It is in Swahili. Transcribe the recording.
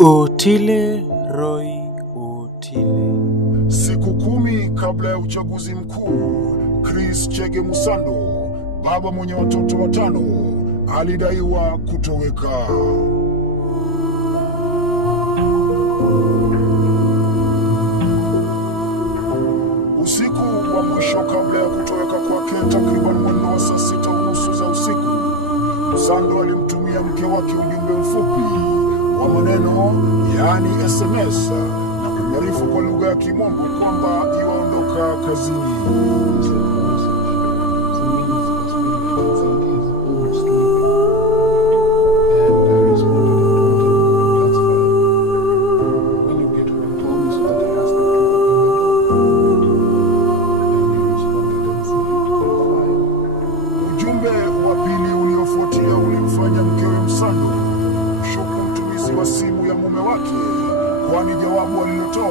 Otile Roy Otile. Siku 10 kabla ya uchaguzi mkuu, Chris Chege Musando, baba mwenye watoto 5, alidaiwa kutoweka. Usiku wa mwisho kabla ya kutoweka kwake, takriban mwendo wa saa 6:30 za usiku, Musando alimtumia mke wake ujumbe mfupi wa maneno, yaani SMS, na kumwarifu kwa lugha ya Kimombo kwamba iwaondoka kazini. Ujumbe wa pili uliofuatia ulimfanya mkewe Musando kushuku mtumizi wa simu ya mume wake, kwani jawabu alilotoa